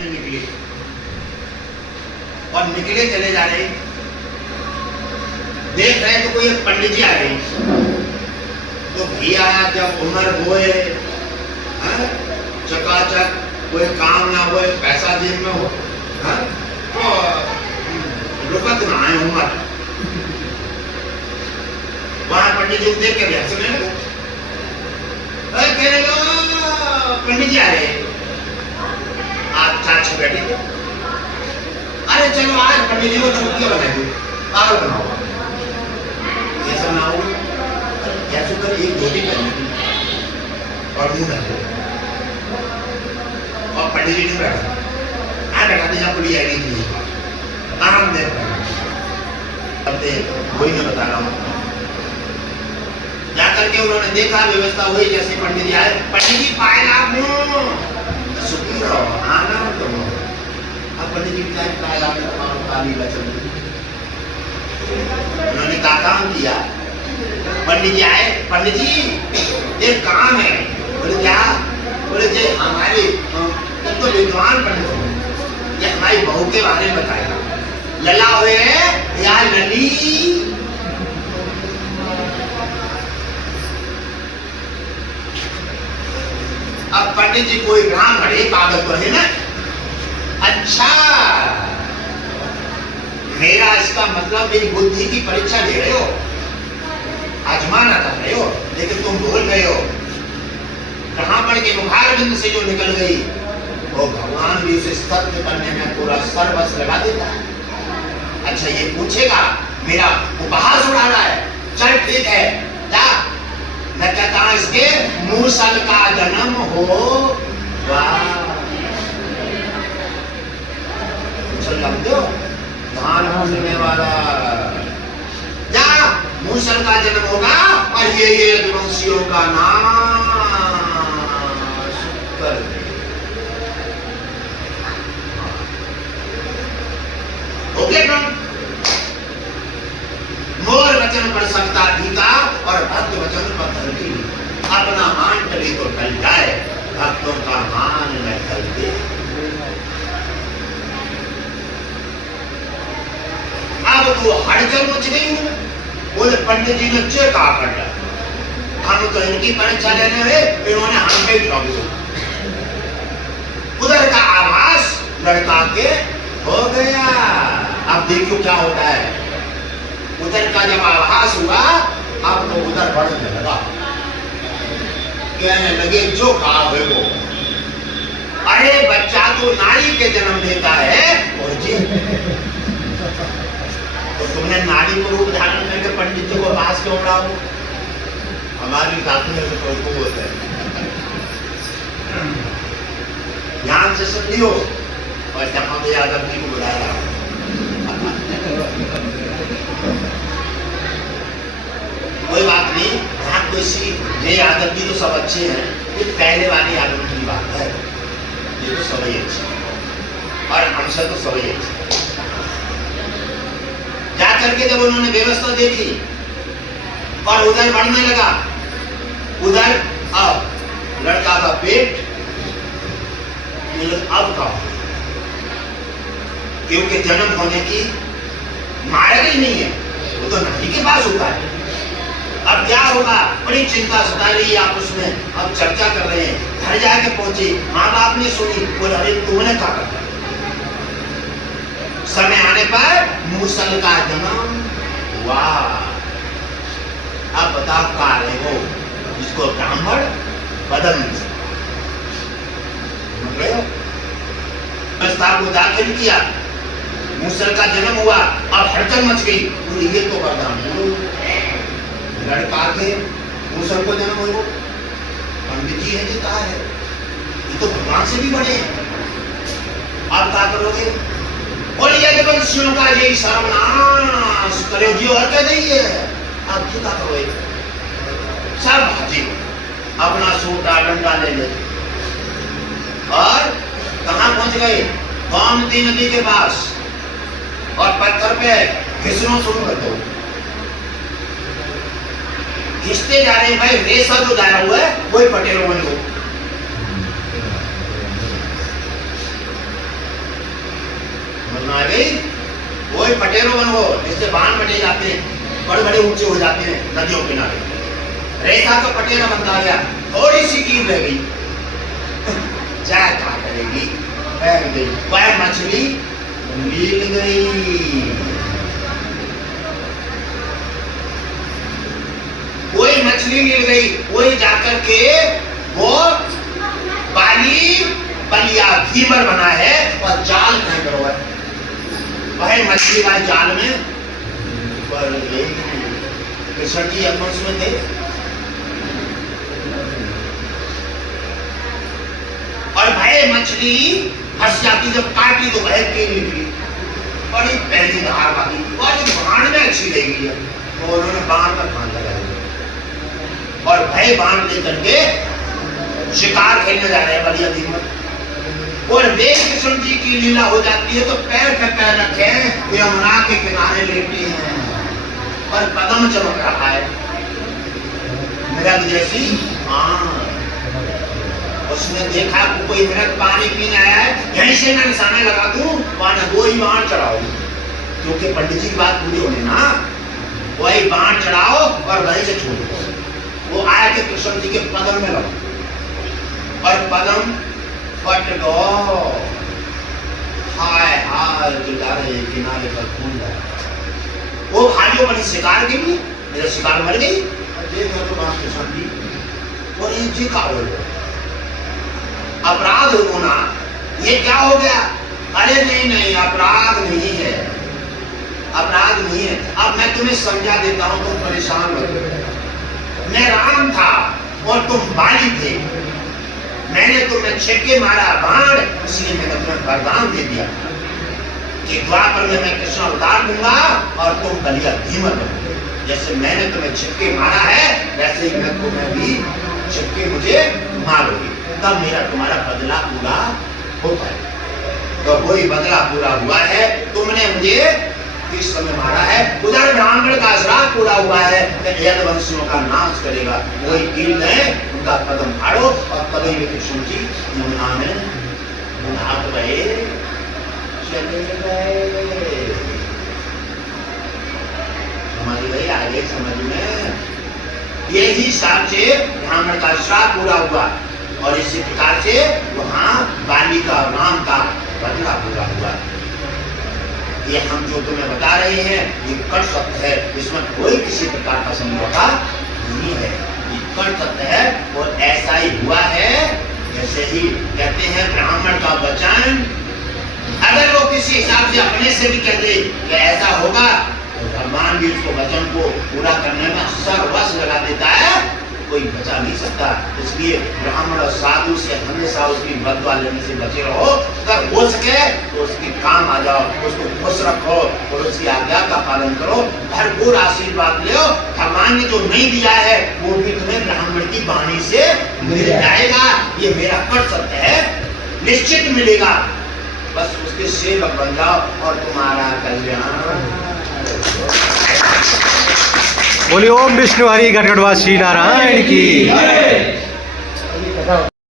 पत्नी निकली और निकले चले जा रहे, देख रहे तो कोई एक पंडित जी आ रहे, तो भैया जब उम्र होए, चकाचक, कोई काम ना हो, पैसा जेब में हो, तो रुकत ना आए उम्र। वहां पंडित जी को देख के हंसने लगे, कहने लगा पंडित जी आ रहे, आप चाचा बैठे थे, अरे चलो आज पंडित जी को छुट्टियां बना दो, पागल बनाओ, कैसा ना हो, कैसे कर एक धोती पहनी और मुंह ढक और पंडित जी ने बैठा, आ बैठा तो पुलिस आई नहीं थी, आराम दे वही मैं बता रहा हूँ। जाकर के उन्होंने देखा व्यवस्था हुई, जैसे पंडित जी आए, पंडित जी पाए ना मुंह सुखी रहो, आना तुम। अब पंडित जी क्या पाए काली बचन, उन्होंने क्या काम किया, पंडित जी आए, पंडित जी एक काम है, बोले क्या, बोले जी हमारी तुम तो विद्वान पंडित हो, ये हमारी बहू के बारे में बताएगा, लला हुए या लली। अब पंडित जी कोई राम घड़े कागज तो है ना, अच्छा मेरा इसका मतलब मेरी बुद्धि की परीक्षा ले रहे हो, आजमाना कर रहे हो, लेकिन तुम भूल गए हो कहां पर के मुखार बिंद से जो निकल गई वो भगवान भी उसे सत्य करने में पूरा सर्वस्व लगा देता है। अच्छा ये पूछेगा मेरा उपहास उड़ा रहा है, चल ठीक है जा, मैं कहता हूं इसके मूसल का जन्म हो, मूसल जानते हो, धान मूसलने वाला, जा मूसल का जन्म होगा और ये वंशियों का नाम कर दे। ओके मोर वचन पर सकता टीका और भक्त वचन पर धरती, अपना मान टले तो टल जाए, भक्तों का मान न टलते। अब तो हड़चल मच गई उनमें, बोले पंडित जी ने चे कहा कर लिया, हम तो इनकी परीक्षा लेने हुए, इन्होंने हम पे ड्रॉप किया। उधर का आवास लड़का के हो गया। अब देखो क्या होता है, उधर का जब आभास हुआ, अब तो उधर बढ़ने लगा, कहने लगे जो कहा है वो, अरे बच्चा तो नारी के जन्म देता है, और जी तो तुमने नारी को रूप धारण करके पंडित जी को पास क्यों उड़ाओ, हमारी जाति में तो को होता है, ध्यान से सुनियो। और जहां भी यादव जी को बुलाया, कोई बात नहीं, यहाँ कोई सी ये यादव जी तो सब अच्छे हैं, ये पहले वाली यादव की बात है, ये तो सभी अच्छे और हमसे तो सभी अच्छे। जा करके जब उन्होंने व्यवस्था देखी और उधर बढ़ने लगा, उधर अब लड़का का पेट अब का, क्योंकि जन्म होने की मार्ग ही नहीं है, वो तो नारी के पास होता है। अब क्या होगा, बड़ी चिंता सता रही है आपस में, अब चर्चा कर रहे हैं, घर जाके पहुंचे, माँ बाप ने सुनी, बोले अरे तुमने क्या करना। समय आने पर मूसल का जन्म हुआ। अब बताओ क्या है वो, जिसको ब्राह्मण बदल नहीं सकता। प्रस्ताव को दाखिल किया, मूसल का जन्म हुआ, अब हड़चल मच गई, ये तो वरदान लड़का के मूसल को जन्म हो, पंडित जी है जी कहा है, ये तो भगवान से भी बड़े हैं, आप क्या करोगे, बोले यज्ञवंशियों का यही सर्वनाश करो जी, और क्या नहीं है, आप क्या करोगे, सब भाजी अपना सूटा डंडा ले ले और कहां पहुंच गए, गोमती नदी के पास, और पत्थर पे घिसना शुरू कर दो, घिसते जा रहे हैं भाई, रेसा जो दाया हुआ है वही पटेलों को आ गई। वही पटेरो बनो जिससे बांध बटे जाते हैं, बड़े बड़े ऊंचे हो जाते हैं नदियों किनारे। रेखा का पटेरा बनता गया, थोड़ी सी कील रह गई, चाहे क्या करेगी, बैठ गई। वह मछली मिल गई। वही मछली मिल गई, वही जाकर के वो बाली बलिया घीवर बना है और जाल फेंक रहा है। वह मछली का जाल में कृष्ण जी अंश में थे और भय मछली फंस जाती, जब काटी तो वह कील निकली, बड़ी पहली धार वाली, बड़ी बाण में अच्छी रहेगी है, तो उन्होंने बाण का कान लगा दिया और भय बाण लेकर के शिकार खेलने जा रहे हैं बलिया दिन में। और वे कृष्ण जी की लीला हो जाती है तो पैर पे पैर रखे यमुना के किनारे लेटी हैं और कदम चमक रहा है मृग जैसी। उसने देखा कोई मृग पानी पीने आया है, यहीं से मैं निशाने लगा दूं, वहां दो ही बाण चढ़ाओ, क्योंकि पंडित जी की बात पूरी होने ना, वही बाण चढ़ाओ और वहीं से छोड़ दो। वो आया कि कृष्ण जी के पदम में लगा और पदम फट गो। हाय हाय किनारे पर खून लगा। वो भाइयों बड़ी शिकार के लिए, मेरा शिकार मर गई, देखो तो बात कृष्ण जी और ये जी का हो अपराध होना, ये क्या हो गया? अरे नहीं नहीं, अपराध नहीं है, अपराध नहीं है। अब मैं तुम्हें समझा देता हूं, तुम परेशान मत हो। मैं राम था और तुम बाली थे, मैंने तुम्हें छिक्के मारा बाण, इसलिए मैंने तुम्हें वरदान दे दिया कि द्वापर में मैं कृष्ण अवतार दूंगा और तुम बलिया धीमर बनोगे। जैसे मैंने तुम्हें छिक्के मारा है वैसे ही मैं तुम्हें भी छिक्के मुझे मारोगे, तब मेरा तुम्हारा बदला पूरा हो पाएगा। तो वही बदला पूरा हुआ है, तुमने मुझे इस समय मारा है, उधर ब्राह्मण का श्राप पूरा हुआ है कि यदुवंशियों का नाश करेगा। वही कील है, उनका कदम फाड़ो और कभी भी कृष्ण जी यमुना में नहा गए, चले गए। समझ गई? आगे समझ में यही हिसाब से ब्राह्मण का श्राप पूरा हुआ और इसी प्रकार से वहां बाली का राम का बदला पूरा हुआ। ये हम जो तुम्हें बता रहे हैं ये कट सत्य है, इसमें कोई किसी प्रकार का समझौता नहीं है, ये कट सत्य है और ऐसा ही हुआ है। जैसे ही कहते हैं ब्राह्मण का वचन अगर वो किसी हिसाब से अपने से भी कह दे कि ऐसा होगा तो भगवान भी उसको वचन को पूरा करने में सर्वस्व लगा देता है, कोई बचा नहीं सकता। इसलिए ब्राह्मण और साधु से हमेशा उसकी बदवा लेने से बचे रहो, अगर हो सके तो उसके काम आ जाओ, उसको खुश रखो और उसकी आज्ञा का पालन करो, भरपूर आशीर्वाद लो। भगवान ने जो नहीं दिया है वो भी तुम्हें ब्राह्मण की वाणी से मिल जाएगा, ये मेरा कट सत्य है, निश्चित मिलेगा। बस उसके सेवक बन जाओ और तुम्हारा कल्याण। बोलिए ओम विष्णु हरि गढ़गढ़वासी नारायण की।